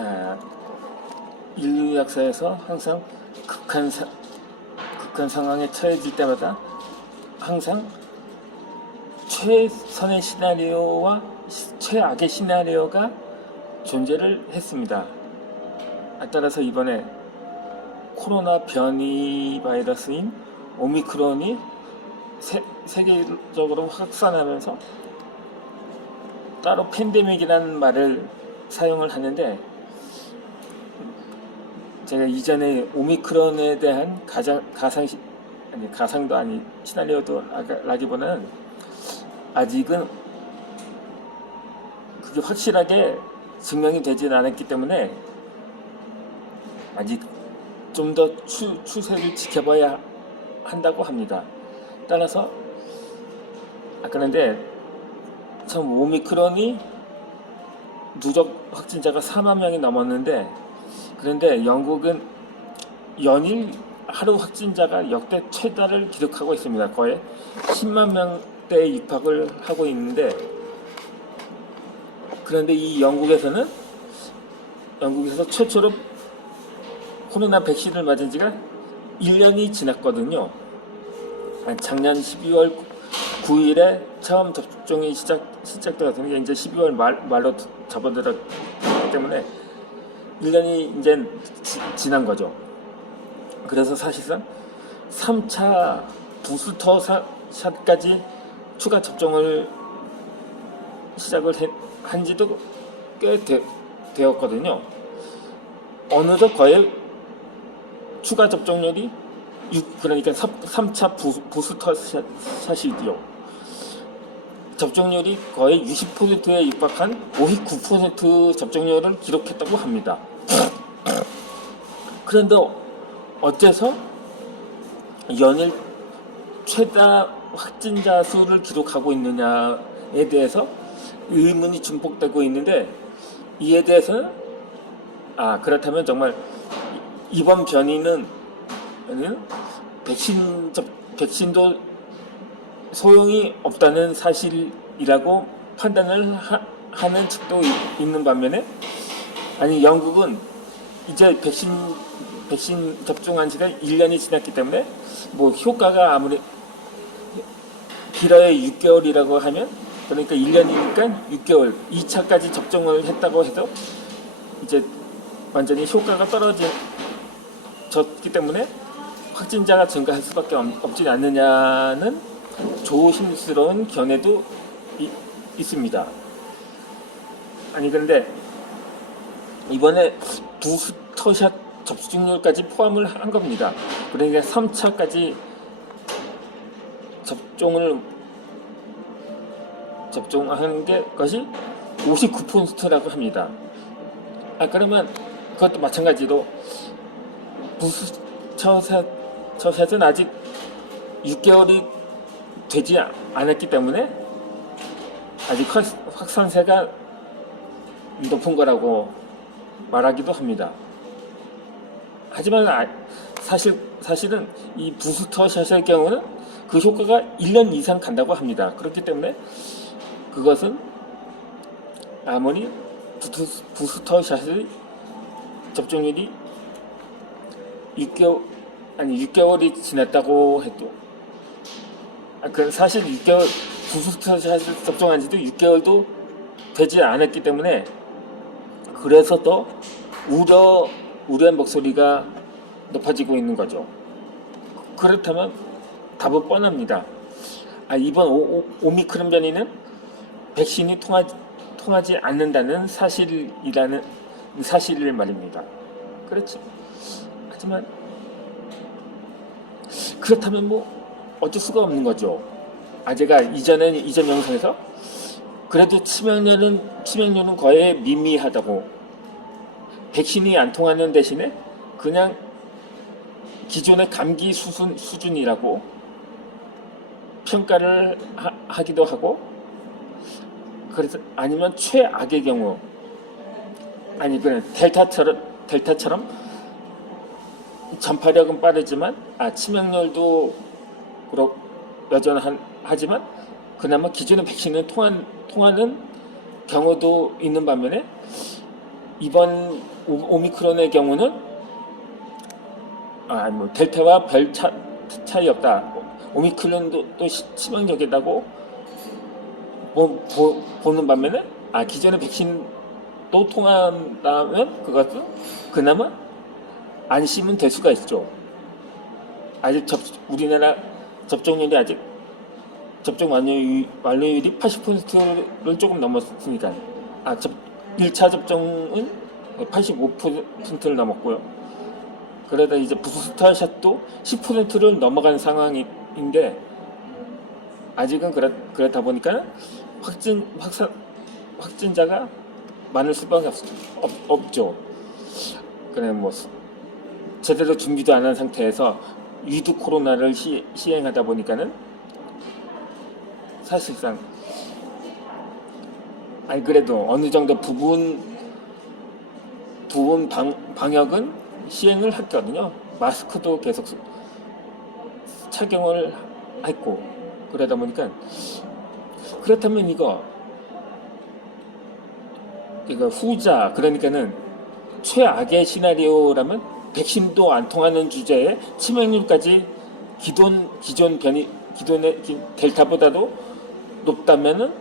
아, 인류 역사에서 항상 극한 상황에 처해질 때마다 항상 최선의 시나리오와 최악의 시나리오가 존재를 했습니다. 따라서 이번에 코로나 변이 바이러스인 오미크론이 세계적으로 확산하면서 따로 팬데믹이라는 말을 사용을 하는데, 제가 이전에 오미크론에 대한 가상도 아니 시나리오도 라기보다는 아직은 그게 확실하게 증명이 되진 않았기 때문에 아직 좀 더 추세를 지켜봐야 한다고 합니다. 따라서 그런데 참 오미크론이 누적 확진자가 4만 명이 넘었는데, 그런데 영국은 연일 하루 확진자가 역대 최다를 기록하고 있습니다. 거의 10만 명대에 육박을 하고 있는데, 그런데 이 영국에서 최초로 코로나 백신을 맞은 지가 1년이 지났거든요. 작년 12월 9일에 처음 접종이 시작되었으니까 이제 12월 말로 접어들었기 때문에 1년이 이제 지난 거죠. 그래서 사실상 3차 부스터 샷까지 추가 접종을 시작을 한 지도 꽤 되었거든요. 어느덧 거의 추가 접종률이 그러니까 3차 부스터 샷이죠. 접종률이 거의 60%에 육박한 59% 접종률을 기록했다고 합니다. 그런데 어째서 연일 최다 확진자 수를 기록하고 있느냐에 대해서 의문이 증폭되고 있는데, 이에 대해서는 그렇다면 정말 이번 변이는 백신도 소용이 없다는 사실이라고 판단을 하는 측도 있는 반면에, 영국은 이제 백신 접종한 지가 1년이 지났기 때문에 뭐 효과가 아무리 길어야 6개월이라고 하면, 그러니까 1년이니까 6개월 2차까지 접종을 했다고 해도 이제 완전히 효과가 떨어졌기 때문에 확진자가 증가할 수밖에 없지 않느냐는 조심스러운 견해도 있습니다. 그런데 이번에 부스터샷 접종률까지 포함을 한 겁니다. 그러니까 3차까지 접종한 것이 59%라고 합니다. 그러면 그것도 마찬가지로 부스터샷은 아직 6개월이 되지 않았기 때문에 아직 확산세가 높은 거라고 말하기도 합니다. 하지만 사실은 이 부스터샷의 경우는 그 효과가 1년 이상 간다고 합니다. 그렇기 때문에 그것은 아무리 부스터샷의 접종률이 6개월이 지났다고 해도, 사실 부스터샷을 접종한 지도 6개월도 되지 않았기 때문에, 그래서 더 우려한 목소리가 높아지고 있는 거죠. 그렇다면 답은 뻔합니다. 이번 오미크론 변이는 백신이 통하지 않는다는 사실을 말입니다. 그렇지. 하지만 그렇다면 뭐 어쩔 수가 없는 거죠. 제가 이전 영상에서 그래도 치명률은 거의 미미하다고, 백신이 안 통하는 대신에 그냥 기존의 감기 수준이라고 평가를 하기도 하고, 그래서 아니면 최악의 경우, 그냥 델타처럼 전파력은 빠르지만 치명률도 여전하지만 그나마 기존의 백신은 통하는 경우도 있는 반면에, 이번 오미크론의 경우는 뭐 델타와 별 차이 없다. 오미크론도 또 치명적이다고 보는 반면에 기존의 백신도 통한다면 그것도 그나마 안심은 될 수가 있죠. 아직 우리나라 접종률이 아직 접종 완료율이 80%를 조금 넘었으니까 1차 접종은 85%를 넘었고요. 그러다 이제 부스터샷도 10%를 넘어간 상황인데 아직은 그렇다 보니까 확진자가 많을 수밖에 없죠. 그래 뭐 제대로 준비도 안 한 상태에서 위드 코로나를 시행하다 보니까는 사실상 그래도 어느 정도 부분 방역은 시행을 했거든요. 마스크도 계속 착용을 했고 그러다 보니까 그렇다면 이거 후자 그러니까는 최악의 시나리오라면 백신도 안 통하는 주제에 치명률까지 기존의 델타보다도 높다면은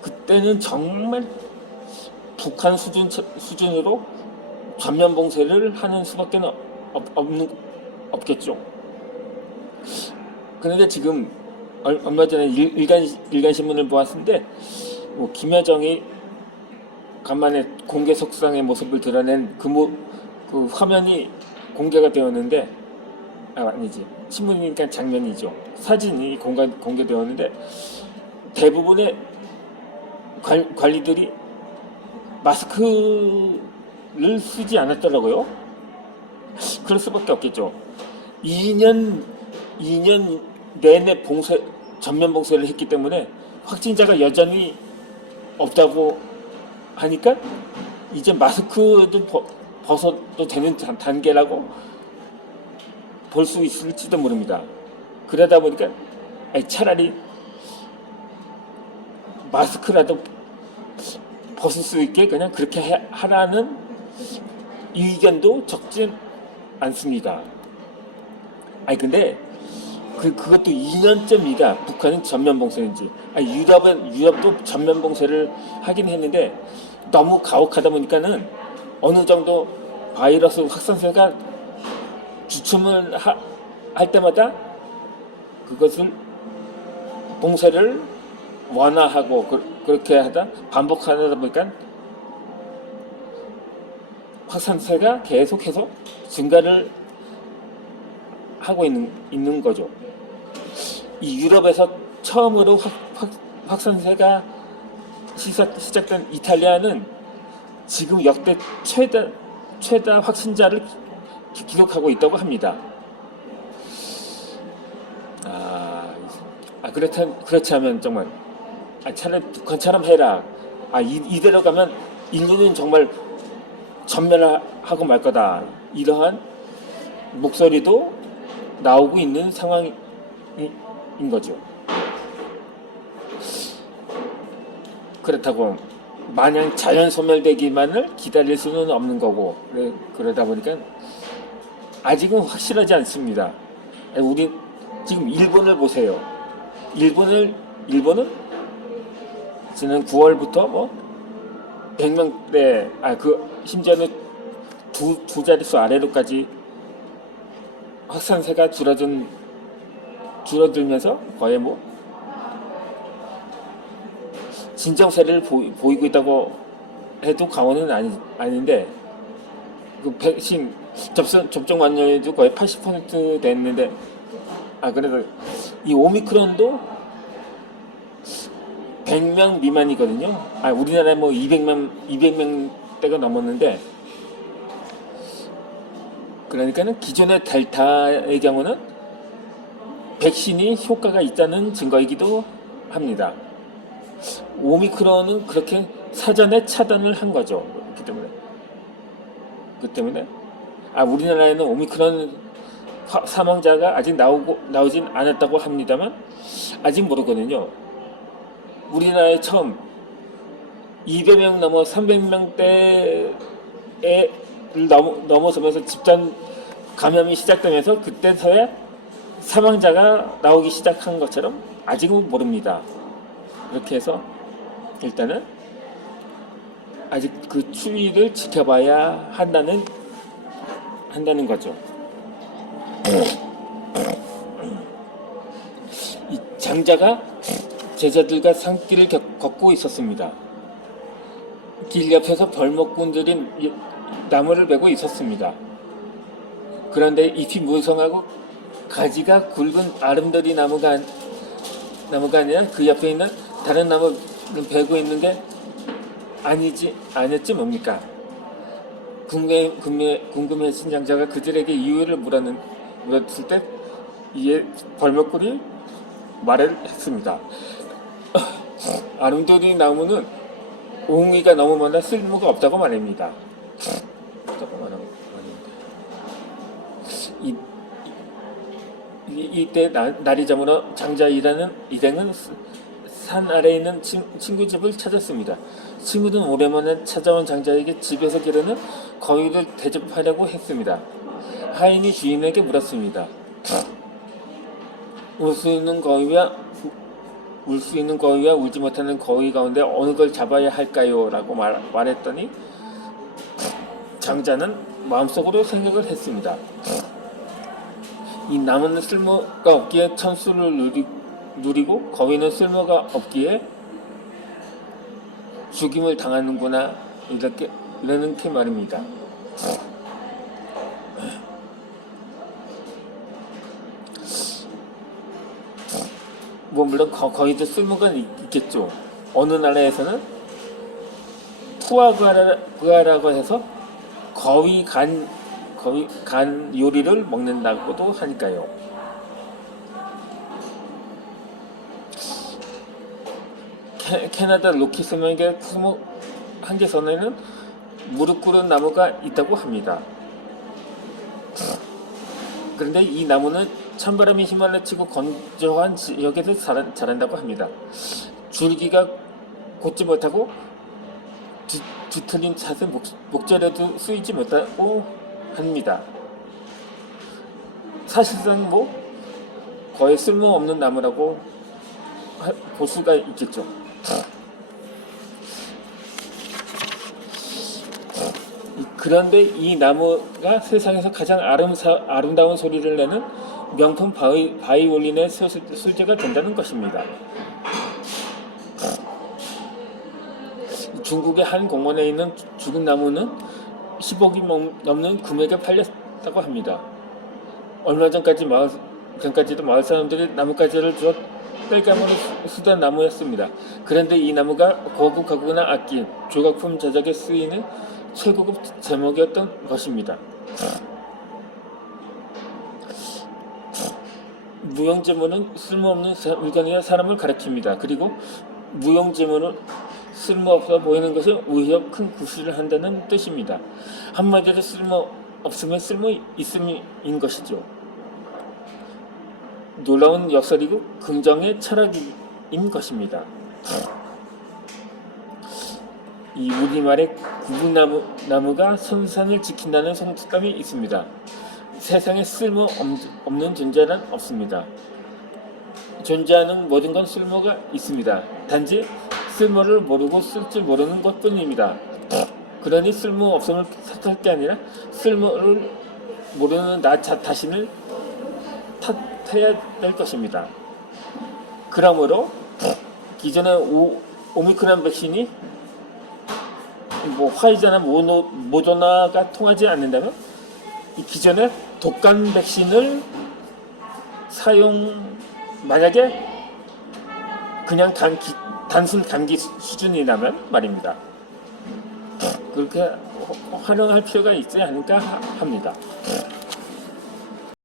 그때는 정말 북한 수준으로 전면 봉쇄를 하는 수밖에 없겠죠. 그런데 지금 얼마 전에 일간 신문을 보았는데 김여정이 간만에 공개 석상의 모습을 드러낸 그 화면이 공개가 되었는데 아니지 신문이니까 장면이죠. 사진이 공개되었는데 대부분의 관리들이 마스크를 쓰지 않았더라고요. 그럴 수밖에 없겠죠. 2년 내내 전면 봉쇄를 했기 때문에 확진자가 여전히 없다고 하니까 이제 마스크도 벗어도 되는 단계라고 볼 수 있을지도 모릅니다. 그러다 보니까 차라리 마스크라도 벗을 수 있게 그냥 그렇게 하라는 의견도 적지 않습니다. 근데 그것도 2년쯤이다. 북한은 전면 봉쇄인지. 유럽도 전면 봉쇄를 하긴 했는데 너무 가혹하다 보니까는 어느 정도 바이러스 확산세가 주춤을 할 때마다 그것을 봉쇄를 완화하고 그렇게 하다 반복하다 보니까 확산세가 계속해서 증가를 하고 있는 거죠. 이 유럽에서 처음으로 확산세가 시작된 이탈리아는 지금 역대 최다 확진자를 기록하고 있다고 합니다. 그렇지 않으면 정말 차라리 북한처럼 해라. 이대로 가면 인류는 정말 전멸하고 말 거다. 이러한 목소리도 나오고 있는 상황인 거죠. 그렇다고 마냥 자연 소멸되기만을 기다릴 수는 없는 거고 그러다 보니까 아직은 확실하지 않습니다. 우리 지금 일본을 보세요. 일본은 지난 9월부터 100명대 심지어는 두 자릿수 아래로까지 확산세가 줄어들면서 거의 진정세를 보이고 있다고 해도 과언은 아닌데 그 백신 접종 완료율도 거의 80% 됐는데 그래도 이 오미크론도 100명 미만이거든요. 우리나라에 200명대가 넘었는데 그러니까는 기존의 델타의 경우는 백신이 효과가 있다는 증거이기도 합니다. 오미크론은 그렇게 사전에 차단을 한 거죠. 그 때문에 우리나라에는 오미크론 사망자가 아직 나오진 않았다고 합니다만 아직 모르거든요. 우리나라에 처음 200명 넘어 300명대에 넘어서면서 집단 감염이 시작되면서 그때서야 사망자가 나오기 시작한 것처럼 아직은 모릅니다. 이렇게 해서 일단은 아직 그 추이를 지켜봐야 한다는 거죠. 이 장자가 제자들과 산길을 걷고 있었습니다. 길 옆에서 벌목꾼들이 나무를 베고 있었습니다. 그런데 잎이 무성하고 가지가 굵은 아름드리 나무가 아니라 그 옆에 있는 다른 나무를 베고 있는 게 아니었지 뭡니까? 궁금해진 장자가 그들에게 이유를 물었을 때 이에 벌목꾼이 말을 했습니다. 아름드리 나무는 옹이가 너무 많아 쓸모가 없다고 말합니다. 이때 날이 저물어 장자 일행은 산 아래에 있는 친구 집을 찾았습니다. 친구는 오랜만에 찾아온 장자에게 집에서 기르는 거위를 대접하려고 했습니다. 하인이 주인에게 물었습니다. 울 수 있는 거위와 울지 못하는 거위 가운데 어느 걸 잡아야 할까요? 라고 말했더니 장자는 마음속으로 생각을 했습니다. 이 나무는 쓸모가 없기에 천수를 누리고 거위는 쓸모가 없기에 죽임을 당하는구나 이렇게 말입니다. 뭐 물론 거위도 쓸모가 있겠죠. 어느 나라에서는 푸아그라라고 해서 거위 간 요리를 먹는다고도 하니까요. 캐나다 로키스먼의 풀무 한계선에는 무릎 꿇은 나무가 있다고 합니다. 그런데 이 나무는 찬바람이 휘말려치고 건조한 지역에서 자란다고 합니다. 줄기가 곧지 못하고 뒤틀린 잣은 목절에도 쓰이지 못하고 합니다. 사실상 거의 쓸모없는 나무라고 볼 수가 있겠죠. 그런데 이 나무가 세상에서 가장 아름다운 소리를 내는 명품 바이올린의 소재가 된다는 것입니다. 중국의 한 공원에 있는 죽은 나무는 10억이 넘는 금액에 팔렸다고 합니다. 얼마 전까지도 마을 사람들이 나뭇가지를 주워 땔감으로 쓰던 나무였습니다. 그런데 이 나무가 고급 가구나 악기, 조각품 제작에 쓰이는 최고급 제목이었던 것입니다. 무용지물은 쓸모없는 물건이나 사람을 가리킵니다. 그리고 무용지물은 쓸모없어 보이는 것은 오히려 큰 구실을 한다는 뜻입니다. 한마디로 쓸모없으면 쓸모있음인 것이죠. 놀라운 역설이고 긍정의 철학인 것입니다. 이 우리말에 구분나무가 선산을 지킨다는 속담이 있습니다. 세상에 쓸모없는 존재는 없습니다. 존재하는 모든 건 쓸모가 있습니다. 단지 쓸모를 모르고 쓸 줄 모르는 것뿐입니다. 그러니 쓸모없음을 탓할 게 아니라 쓸모를 모르는 나 자신을 탓해야 될 것입니다. 그러므로 기존의 오미크론 백신이 화이자나 모더나가 통하지 않는다면 이 기존의 독감 백신을 만약에 그냥 단순 감기 수준이라면 말입니다. 그렇게 활용할 필요가 있지 않을까 합니다.